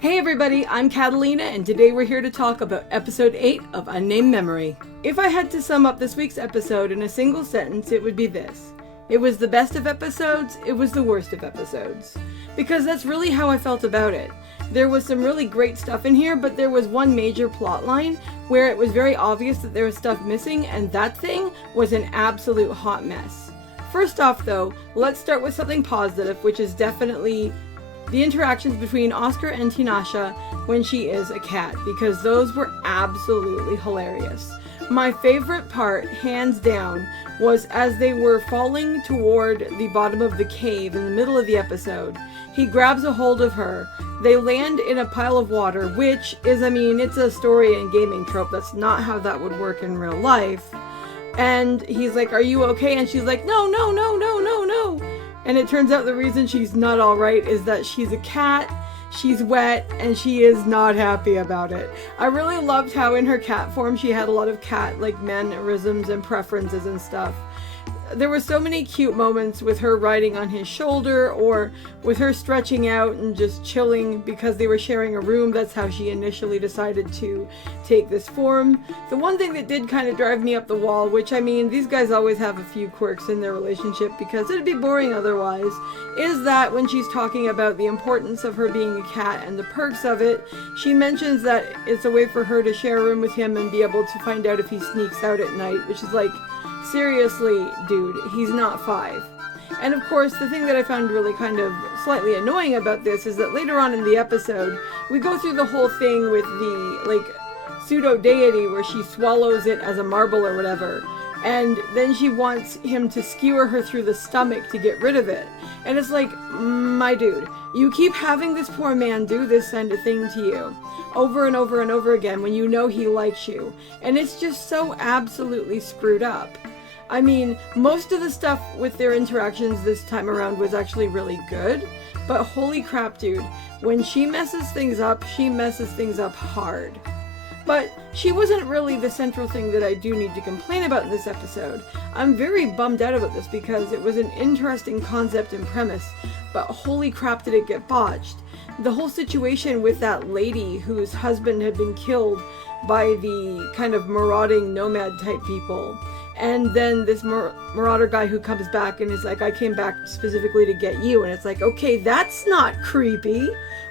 Hey everybody, I'm Katallina, and today we're here to talk about episode 8 of Unnamed Memory. If I had to sum up this week's episode in a single sentence, it would be this. It was the best of episodes, it was the worst of episodes. Because that's really how I felt about it. There was some really great stuff in here, but there was one major plot line where it was very obvious that there was stuff missing, and that thing was an absolute hot mess. First off though, let's start with something positive, which is definitely the interactions between Oscar and Tinasha when she is a cat, because those were absolutely hilarious. My favorite part, hands down, was as they were falling toward the bottom of the cave in the middle of the episode. He grabs a hold of her. They land in a pile of water, which is, it's a story and gaming trope. That's not how that would work in real life. And he's like, "Are you okay?" And she's like, "No, no, no, no, no, no." And it turns out the reason she's not alright is that she's a cat, she's wet, and she is not happy about it. I really loved how in her cat form she had a lot of cat-like mannerisms and preferences and stuff. There were so many cute moments with her riding on his shoulder, or with her stretching out and just chilling because they were sharing a room. That's how she initially decided to take this form. The one thing that did kind of drive me up the wall, which these guys always have a few quirks in their relationship because it'd be boring otherwise, is that when she's talking about the importance of her being a cat and the perks of it, she mentions that it's a way for her to share a room with him and be able to find out if he sneaks out at night, which is like, seriously, dude, he's not 5. And of course, the thing that I found really kind of slightly annoying about this is that later on in the episode, we go through the whole thing with the, pseudo-deity where she swallows it as a marble or whatever, and then she wants him to skewer her through the stomach to get rid of it. And it's like, my dude, you keep having this poor man do this kind of thing to you over and over and over again when you know he likes you. And it's just so absolutely screwed up. Most of the stuff with their interactions this time around was actually really good, but holy crap, dude, when she messes things up, she messes things up hard. But she wasn't really the central thing that I do need to complain about in this episode. I'm very bummed out about this because it was an interesting concept and premise, but holy crap did it get botched. The whole situation with that lady whose husband had been killed by the kind of marauding nomad type people. And then this marauder guy who comes back and is like, "I came back specifically to get you." And it's like, okay, that's not creepy.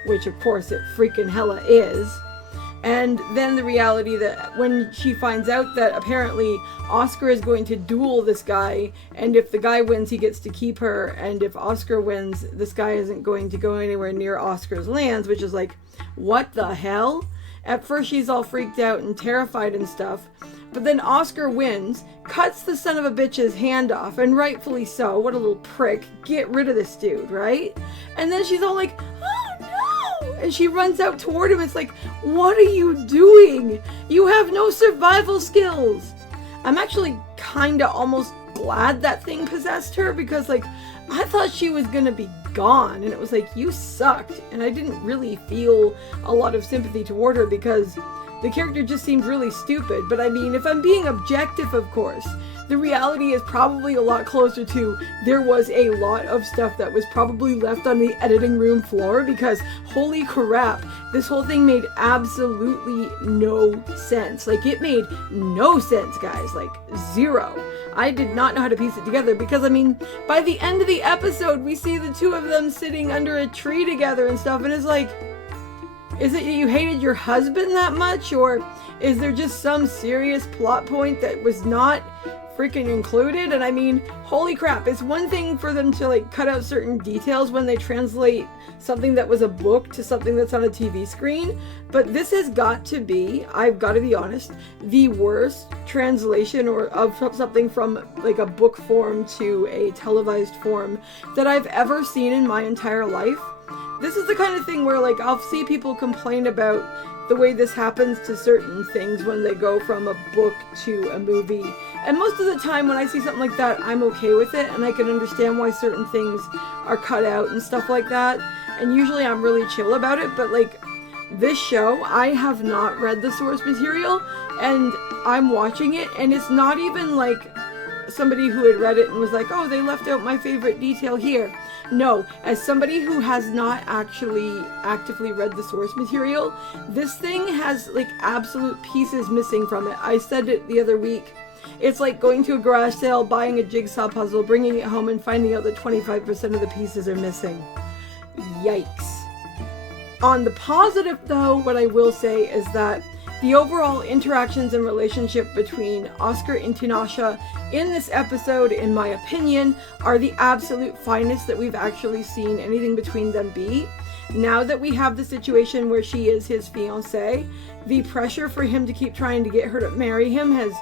Which of course it freaking hella is. And then the reality that when she finds out that apparently Oscar is going to duel this guy, and if the guy wins, he gets to keep her, and if Oscar wins, this guy isn't going to go anywhere near Oscar's lands, which is like, what the hell? At first she's all freaked out and terrified and stuff, but then Oscar wins, cuts the son of a bitch's hand off, and rightfully so, what a little prick, get rid of this dude, right? And then she's all like, "Oh no!" And she runs out toward him. It's like, what are you doing? You have no survival skills. I'm actually kinda almost glad that thing possessed her, because I thought she was gonna be gone, and it was like, you sucked. And I didn't really feel a lot of sympathy toward her because the character just seemed really stupid. But if I'm being objective, of course, the reality is probably a lot closer to there was a lot of stuff that was probably left on the editing room floor, because holy crap, this whole thing made absolutely no sense. It made no sense, guys. Zero. I did not know how to piece it together because, by the end of the episode, we see the two of them sitting under a tree together and stuff, and it's like, is it you hated your husband that much, or is there just some serious plot point that was not freaking included? And holy crap, it's one thing for them to cut out certain details when they translate something that was a book to something that's on a TV screen, but this has got to be, I've got to be honest, the worst translation of something from a book form to a televised form that I've ever seen in my entire life. This is the kind of thing where I'll see people complain about the way this happens to certain things when they go from a book to a movie. And most of the time when I see something like that, I'm okay with it, and I can understand why certain things are cut out and stuff like that. And usually I'm really chill about it, but this show, I have not read the source material, and I'm watching it, and it's not even somebody who had read it and was like, "Oh, they left out my favorite detail here." No, as somebody who has not actually actively read the source material, this thing has like absolute pieces missing from it. I said it the other week. It's like going to a garage sale, buying a jigsaw puzzle, bringing it home, and finding out that 25% of the pieces are missing. Yikes. On the positive, though, what I will say is that the overall interactions and relationship between Oscar and Tinasha in this episode, in my opinion, are the absolute finest that we've actually seen anything between them be. Now that we have the situation where she is his fiancée, the pressure for him to keep trying to get her to marry him has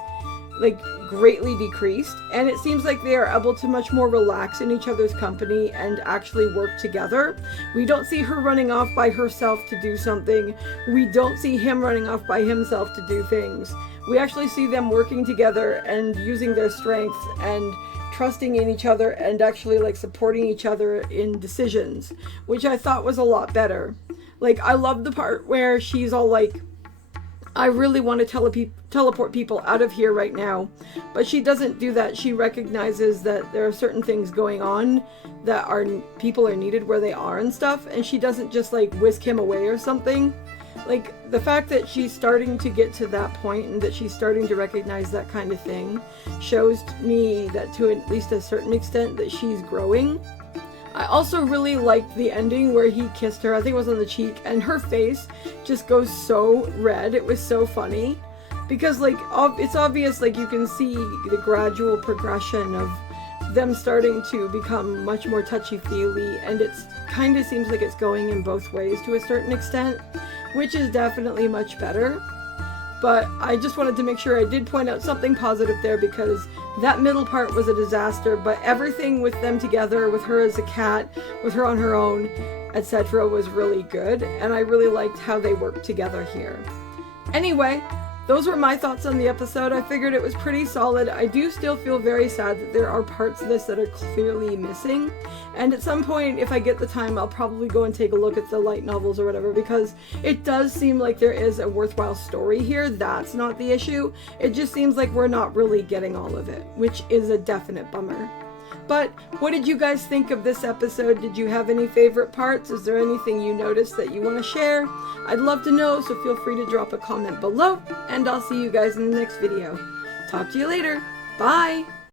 like greatly decreased, and it seems like they are able to much more relax in each other's company and actually work together. We don't see her running off by herself to do something. We don't see him running off by himself to do things. We actually see them working together and using their strengths and trusting in each other and actually like supporting each other in decisions, which I thought was a lot better. Like, I love the part where she's all like, I really want to teleport people out of here right now. But she doesn't do that. She recognizes that there are certain things going on that people are needed where they are and stuff. And she doesn't just like whisk him away or something. Like, the fact that she's starting to get to that point and that she's starting to recognize that kind of thing shows me that to at least a certain extent that she's growing. I also really liked the ending where he kissed her. I think it was on the cheek, and her face just goes so red. It was so funny because like it's obvious, like you can see the gradual progression of them starting to become much more touchy-feely, and it's kind of seems like it's going in both ways to a certain extent, which is definitely much better. But I just wanted to make sure I did point out something positive there, because that middle part was a disaster, but everything with them together, with her as a cat, with her on her own, etc. was really good, and I really liked how they worked together here. Anyway, those were my thoughts on the episode. I figured it was pretty solid. I do still feel very sad that there are parts of this that are clearly missing. And at some point, if I get the time, I'll probably go and take a look at the light novels or whatever, because it does seem like there is a worthwhile story here. That's not the issue. It just seems like we're not really getting all of it, which is a definite bummer. But what did you guys think of this episode? Did you have any favorite parts? Is there anything you noticed that you want to share? I'd love to know, so feel free to drop a comment below, and I'll see you guys in the next video. Talk to you later. Bye!